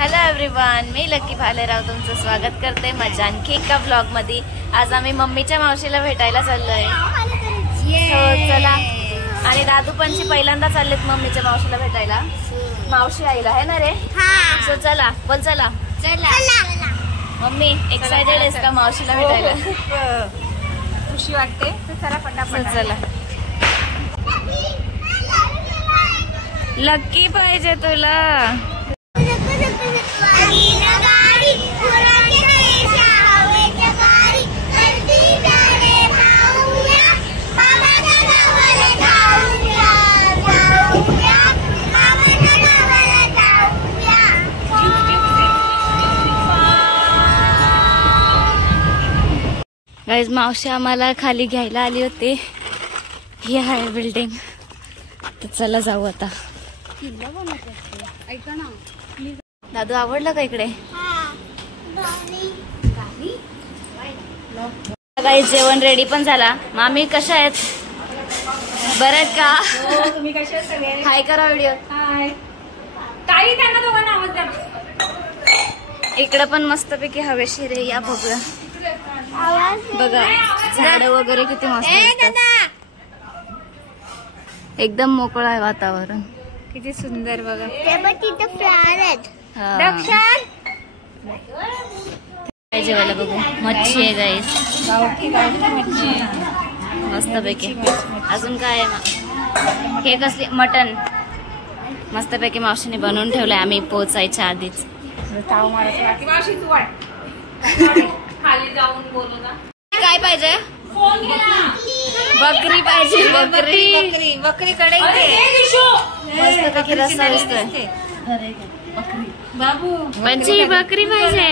Hello everyone, मी lucky Bhalerao तुमचं स्वागत करते माझ्या आणखी एका ब्लॉग मध्ये। आज आम्ही मम्मीच्या मावशीला भेटायला चाललोय। चला, आणि दादू पणची पहिल्यांदा चाललेत मम्मीच्या मावशीला भेटायला। मावशी आईला आहे ना रे? सो चला, बोल चला चला। मम्मी एक्साइटेड आहेस का मावशीला भेटायला? खुशी वाटते तर चला पटापट चला। लकी पाहिजे तुला। गाइस, मावशी आम्हाला खाली घ्यायला आली होती। ही आहे बिल्डिंग, तर चला जाऊ आता। दादू आवडलं का इकडे? गाइस, जेवण रेडी पण झाला। मामी कशा आहेत? बरं आहेत का? तुम्ही कशा आहात सगळे? हाय करा व्हिडिओ। हाय ताई, त्यांना दोघांना आवाज द्या। इकडे पण मस्तपैकी हवेशीर आहे, या बघूया। बघा झाड वगैरे किती मस्त असतात। एकदम मोकळं आहे वातावरण, किती सुंदर बघा। जेवायला बघू, मच्छी आहे गाईस, मस्तपैकी। अजून काय आहे? हे कसली मटन मस्तपैकी मावशीने बनवून ठेवलंय, आम्ही पोचायच्या आधीच। खाली जाऊन बोलू ना। काय पाहिजे? बकरी पाहिजे, बकरी। बकरी कडे मस्तपैकी रस्सा दिसतोय। बाबू पंची बकरी पाहिजे।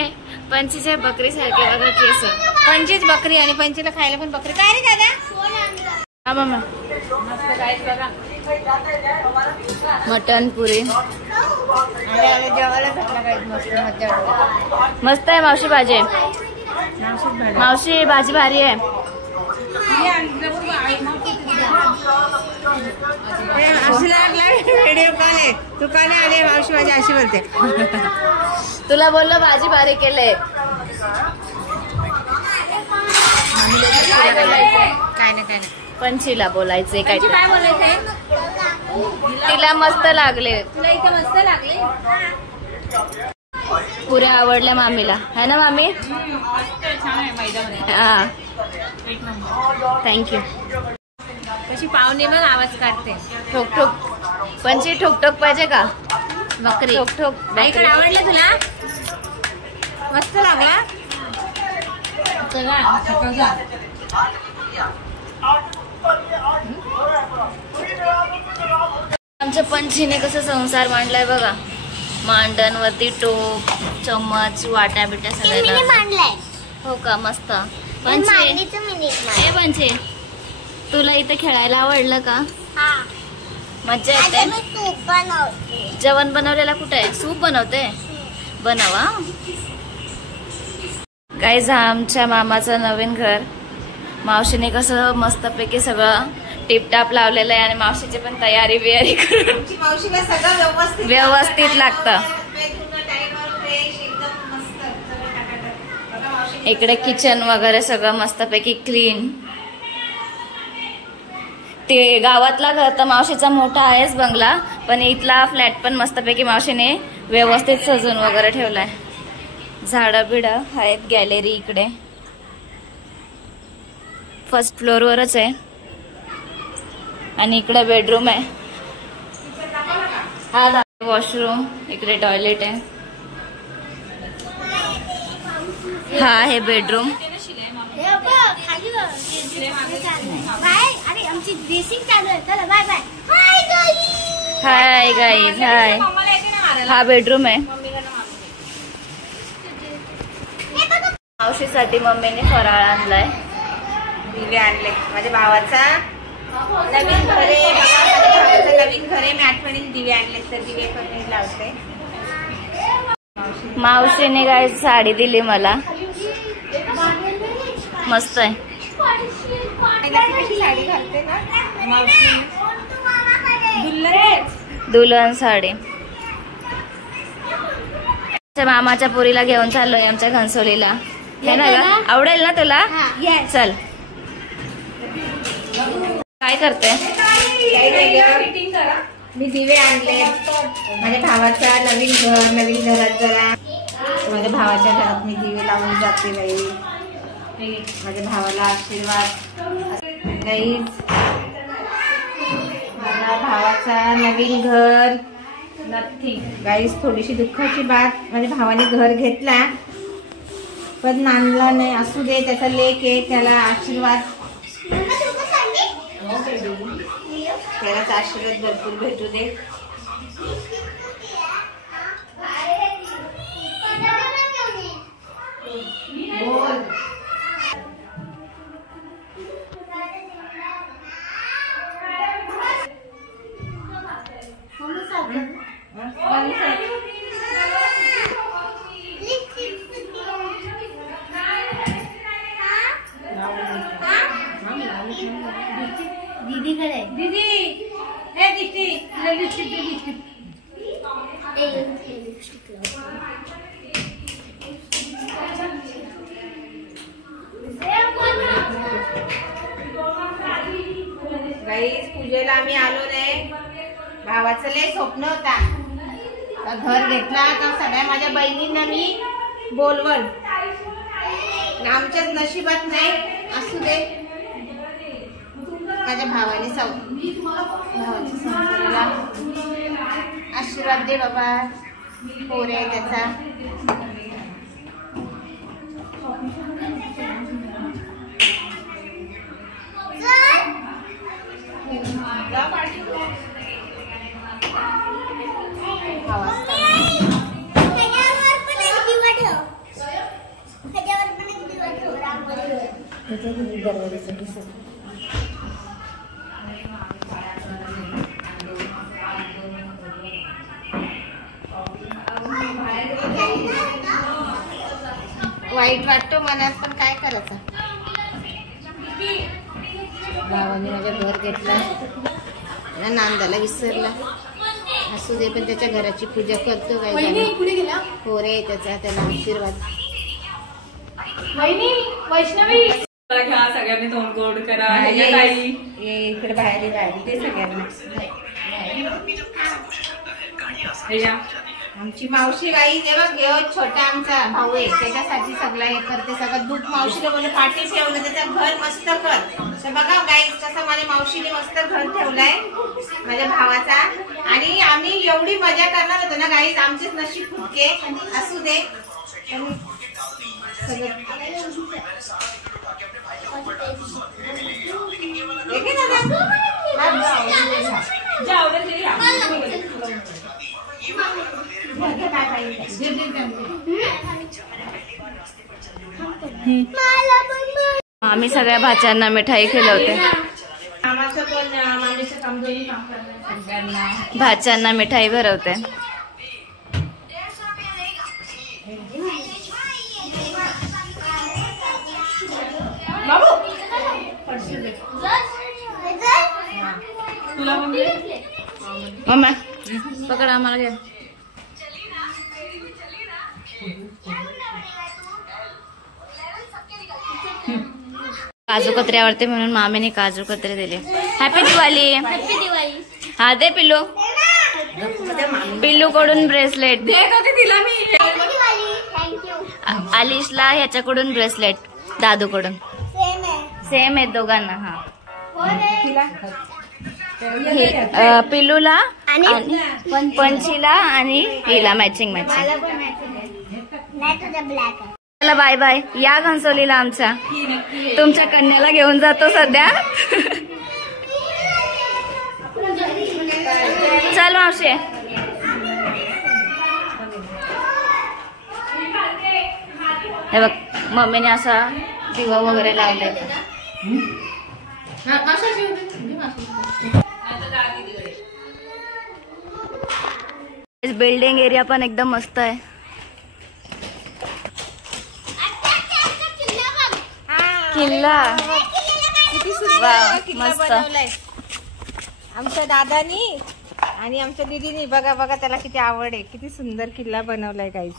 पंचीच्या बकरी सारखे बघा केस। पंचीच बकरी आणि पंचीला खायला पण बकरी। काय रे दादा? हा मामा, मस्त गाईस बघा, मटन पुरी जेवायला भेटला गाईस, मस्त मजा वाटते। मस्त आहे मावशी भाजी। मावशी भाजी भारी आहे। व्हिडिओ कॉल आहे, तू का नाही आले? मावशी माझी अशी बोलते। तुला बोललो भाजी भारी केले। काय नाही पंचीला बोलायचंय काय? काय बोलायचंय? तिला मस्त लागले, तुला इथे मस्त लागले। पुऱ्या आवडल्या मामीला, है ना मामी? हा, थँक्यू। कशी पाहुणे मग आवाज काढते, ठोक ठोक। पंची ठोक ठोक पाहिजे का? बकरी ठोक ठोक बकरी। आवडलं तुला? मस्त लागला। आमच्या पंचीने कसं संसार मांडलाय बघा। मांडणवरती टोप, चम्मच, वाट्या बिट्या सगळ्या। हो का? मस्त। पंची, तुला इथे खेळायला आवडलं का? मज्जा येते। जेवण बनवलेला कुठे आहे? सूप बनवते, बनवा। गाईज, आमच्या मामाचं नवीन घर। मावशीने कसं मस्तपैकी सगळं टिपटाप लावलेलं आहे, आणि मावशीची पण तयारी बियारी करून मावशीला सगळं व्यवस्थित लागतं। इकडे किचन वगैरे सगळं मस्तपैकी क्लीन। ते गावातला घर तर मावशीचा मोठा आहेच बंगला, पण इथला फ्लॅट पण मस्तपैकी मावशीने व्यवस्थित सजून वगैरे ठेवलाय। झाडं बिडं आहेत, गॅलरी इकडे फर्स्ट फ्लोअर वरच आहे, आणि इकडे बेडरूम आहे। हा, वॉशरूम, इकडे टॉयलेट आहे। हा आहे बेडरूम। हाय गाईज, हाय। हा बेडरूम आहे। मावशीसाठी मम्मीने फराळ आणलाय, दिवे आणले। माझ्या भावाचा नवीन घर आहे, माझ्या भावाचं नवीन घर आहे। मी आठवणीने दिवे आणले, तर दिवे पण लावते। मावशीने काय साडी दिली मला, मस्त आहे। साडी घालते ना मावशी, दुल्हन साडी। मामाच्या पोरीला घेऊन चाललोय आमच्या घनसोलीला. हे ना ग, आवडेल ना तुला? चल. काय करते? मी दिवे आणले. माझ्या भावाचा नवीन घरात जरा माझ्या भावाच्या घरात मी दिवे लावून जाते बाई. माझ्या भावाला आशीर्वाद. माझ्या भावाचा नवीन घर. गाईस थोडीशी दुःखाची बात, माझ्या भावाने घर घेतला पण नांदला नाही. असू दे, त्याचा लेक आहे, त्याला आशीर्वाद, त्यालाच आशीर्वाद भरपूर भेटू दे. दीदीकडे दीदी हे लिपस्टिक गाईस पूजेला आम्ही आलो नाही. भावाचं लय स्वप्न होता घर घेतला तर सगळ्या माझ्या बहिणींना मी बोलवल. आमच्याच नशिबात नाही. असू दे, माझ्या भावाने भावाच्या संसाराला आशीर्वाद दे बाबा. पोर आहे त्याचा. वाईट वाटतो मनात, पण काय करायचं. भावाने माझ्या घर घेतलं, नांदाला विसरला. असू दे, पण त्याच्या घराची पूजा करतो. काय पोरे त्याचा, त्याला आशीर्वाद. वैष्णवी सगळ्यांनी तोंड गोड करा. इकडे बाहेर राहिली ते सगळ्यांना. आमची मावशी गाई जेव्हा घेऊ, छोटा आमचा भाऊ आहे त्याच्यासाठी सगळं हे करते. सगळं दूध मावशीला बोलले पाठी ठेवलं, त्याचं घर मस्त कर. तर बघा गाई कसं माझ्या मावशीने मस्त घर ठेवलंय माझ्या भावाचा. आणि आम्ही एवढी मजा करणार होतो ना गाईज, आमचेच नशीब फुटके. असू दे, आम्ही सगळ्या भाच्यांना मिठाई खिलवते. भाच्यांना मिठाई भरवते. मम्मा पकड, आम्हाला घे. काजू कतरी आवडते म्हणून मामीने काजू कतरी दिले. हॅपी दिवाळी. हा दे पिल्लू. पिल्लू कडून ब्रेसलेट. आलिशला ह्याच्याकडून ब्रेसलेट, दादू कडून. सेम आहे दोघांना. हा पिल्लूला आणि पंचीला आणि हिला मॅचिंग चला बाय बाय. या घनसोलीला आमच्या. तुमच्या कन्याला घेऊन जातो सध्या. चल मावशी. हे बघ मम्मीने असा दिवा वगैरे लावलाय. बिल्डिंग एरिया पण एकदम मस्त आहे. किल्ला किती सुंदर किल्ला बनवलाय आमच्या दादानी आणि आमच्या दीदीनी. बघा बघा त्याला किती आवड आहे. किती सुंदर किल्ला बनवलाय गाईस.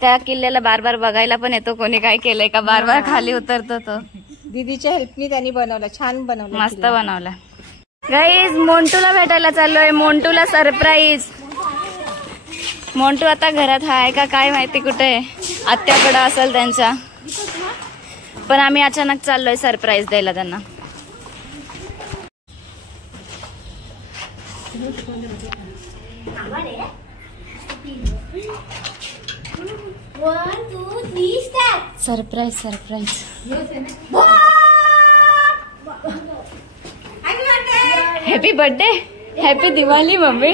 त्या किल्ल्याला बार बार बघायला पण येतो, कोणी काय केलंय का, बार बार खाली उतरतो तो. दीदीच्या हेल्पनी त्यांनी बनवलं, छान बनवलं, मस्त बनवला. गाईज मोंटूला भेटायला चाललोय, मोंटूला सरप्राईज. मोंटू आता घरात आहे का काय माहिती, कुठे आत्याकडं असेल त्यांच्या, पण आम्ही अचानक चाललोय सरप्राईज द्यायला त्यांना. Surprise surprise. Happy birthday, happy Diwali mummy.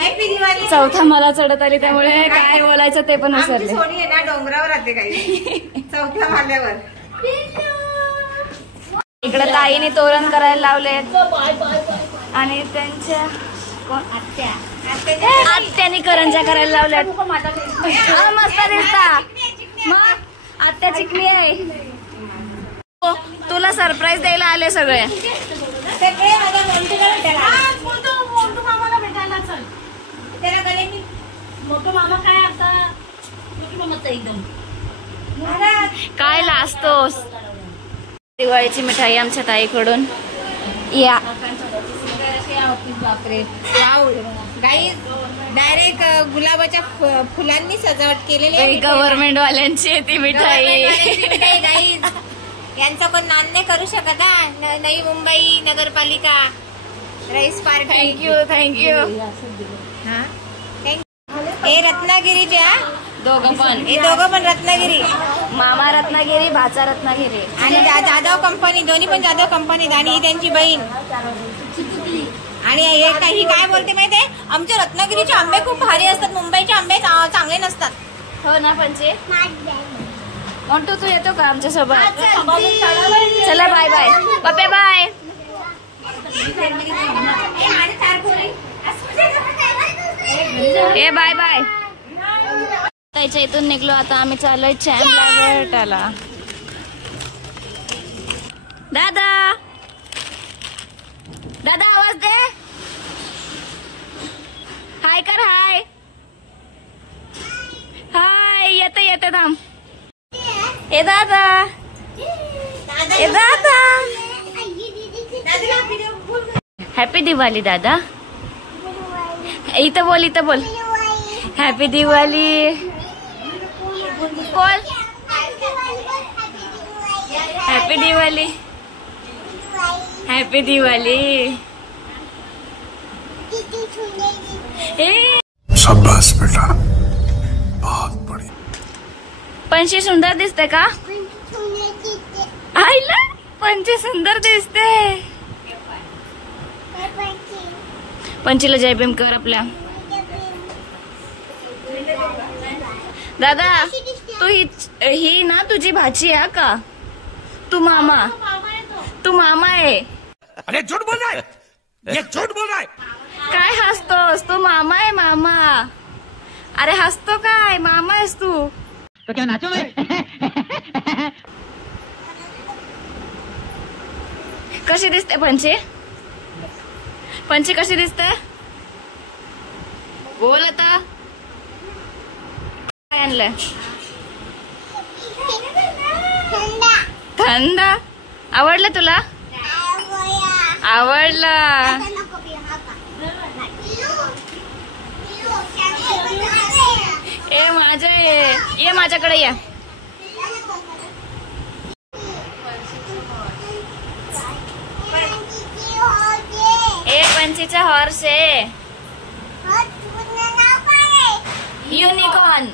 Happy Diwali. चौथा मला चढत आली त्यामुळे काय बोलायचं ते पण आमची विसरले. सोनी आहे ना डोंगरावर राहते काही चौथ्या माल्यावर. इकडे ताईने तोरण करायला लावले आणि त्यांच्या आत्याने करंजा करायला लावल्यात. मस्त दिसता मग. आत्या चिकली आहे. तुला सरप्राईज द्यायला आले सगळे. सगळे माझ्या मोंटूला भेटायला. मोंटू मामाला भेटायला चल. त्याला गले मी मोठं मामा काय आता मोठं मामाचं एकदम काय लाजतोस. दिवाळीची मिठाई आमच्या ताईकडून. या बापरे वाव गाईज, डायरेक्ट गुलाबाच्या फुलांनी सजावट केलेली आहे. गव्हर्नमेंट वाल्यांची आहे ती मिठाई. गाईज यांचं कोण नान नाही करू शकत हा. नवी मुंबई नगरपालिका राईस पार्टी. थँक्यू. हे रत्नागिरीचे हा दोघं पण. हे दोघं पण रत्नागिरी. मामा रत्नागिरी, भाचा रत्नागिरी आणि जाधव कंपनी, दोन्ही पण जाधव कंपनी. आणि ही त्यांची बहीण. आणि हे काही काय बोलते माहितीये, आमच्या रत्नागिरीचे आंबे खूप भारी असतात, मुंबईचे आंबे चांगले नसतात. हो ना पंचे. मोंटू तू येतो का आमच्या सोबत. चला बाय बाय पप्पे बाय. ए बाय बाय. त्याच्या इथून निघलो आता आम्ही चाललोय चॅनला भेटायला. दादा दादा आवाज दे. हाय कर. हाय हाय. येते येते थांब. ए दादा ए दादा. हॅपी दिवाळी दादा. इथं बोल इथं बोल. हॅपी दिवाळी बोल. हॅपी दिवाळी. हॅपी दिवाळी. ए शाबाश बेटा, बहुत बड़ी. पंची सुंदर दिसते का. आईला पंची सुंदर दिसते. पंचीला जय भीम कर आपल्या. दादा तू ही ना तुझी भाची आहे का. तू मामा आहे. अरे झूठ बोल रहा है, ये झूठ बोल रहा है. काय हसतोस. तू मामा आहे मामा. अरे हसतो काय, मामा आहेस तू. तो क्या नाचो मैं. कशी दिसते पंची. पंची कशी दिसते बोल आता. काय आणलंय. थंड. आवडलं तुला. आवडलं. ए माझ्या ये माझ्याकडे ये. ए पंचीचा हॉर्स आहे. युनिकॉर्न.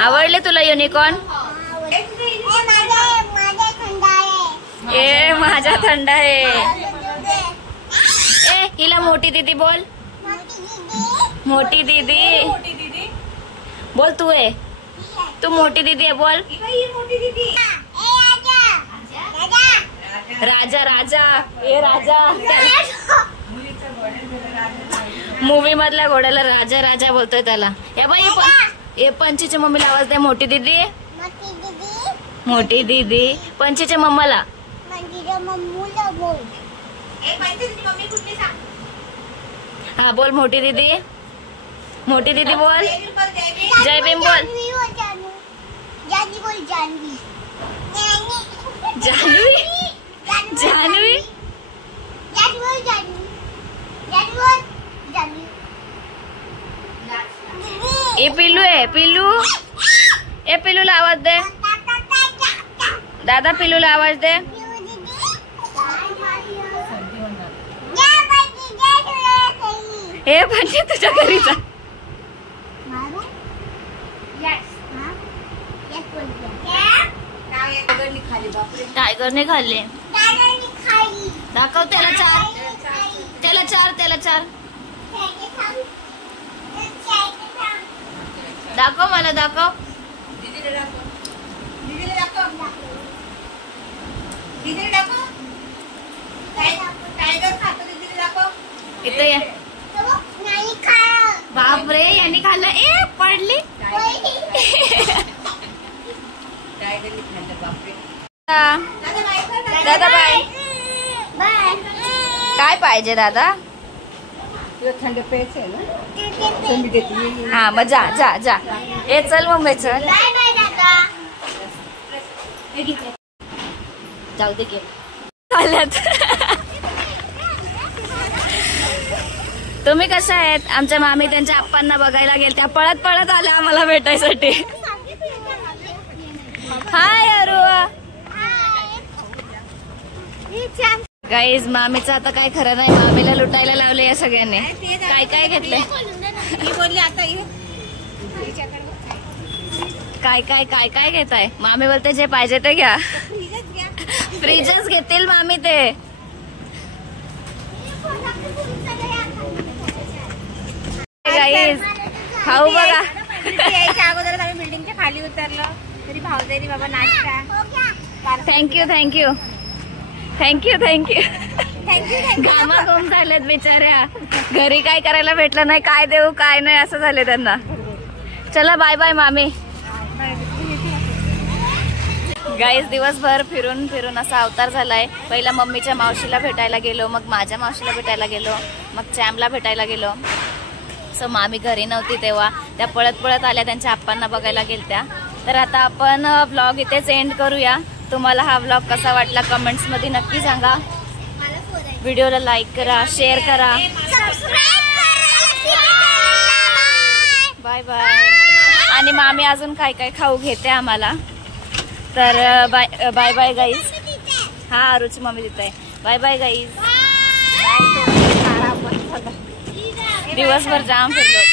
आवडले तुला युनिकॉर्न. ए माझा थंड आहे. ए हिला मोठी दीदी बोल. मोठी दीदी बोल. तू आहे तू मोठी दीदी आहे बोल. राजा राजा. ए राजा. मूवी मधल्या घोड्याला राजा राजा बोलतोय त्याला. या बाई ए पंचीच्या मम्मीला आवाज दे. मोठी दीदी. मोठी दीदी. पंचीच्या मम्माला. हा बोल मोठी दीदी बोल जय भीम बोल जानवी ए पिल्लू आहे पिल्लू ए पिल्लूला आवाज दे दादा पिल्लूला आवाज दे हे म्हणजे तुझ्या घरी जा टायगरने खाल्ले दाखव त्याला चार दाखव मला दाखव इथे ये बापरे यांनी खाल्लं ए पडली दादा बाय काय पाहिजे दादा थंड प्यायचं ना हा मग जा जा जा ए चल मम्मी चल जाऊ दे की चालत तुम्ही कशा आहेत आमच्या मामी त्यांच्या आप्पांना बघायला गेल त्या पळत पळत आल्या आम्हाला भेटायसाठी हाय अरुआ गाईज मामीचं आता काय खरं नाही मामीला लुटायला लावले या सगळ्यांनी काय काय घेतलंय बोलली आता काय काय काय काय घेताय मामी बोलते जे पाहिजे ते घ्या फ्रीजच घेतील मामी ते गाईज खाऊ बघा यायच्या अगोदर आम्ही बिल्डिंगच्या खाली उतरलो तरी भाऊजाईनी बाबा नाश्ता थँक्यू थँक्यू थँक्यू थँक्यू घामा घुम झालेत बिचाऱ्या घरी काय करायला भेटलं नाही काय देऊ काय नाही असं झाले त्यांना चला बाय बाय मामी गाईज दिवसभर फिरून फिरून असा अवतार झालाय पहिला मम्मीच्या मावशीला भेटायला गेलो मग माझ्या मावशीला भेटायला गेलो मग चॅमला भेटायला गेलो सो मामी घरी नव्हती तेव्हा त्या पळत पळत आल्या त्यांच्या आप्पांना बघायला गेलत्या तर आता आपण व्लॉग इथेच एंड करूया तुम्हाला हा व्लॉग कसा वाटला कमेंट्स मध्ये नक्की सांगा व्हिडिओला लाईक करा शेअर करा बाय बाय आणि मामी अजून काय काय खाऊ घेते आम्हाला तर बाय बाय बाय गाईज हा आरुची मम्मी देत आहे बाय बाय गाईज दिवसभर जाम फिरलो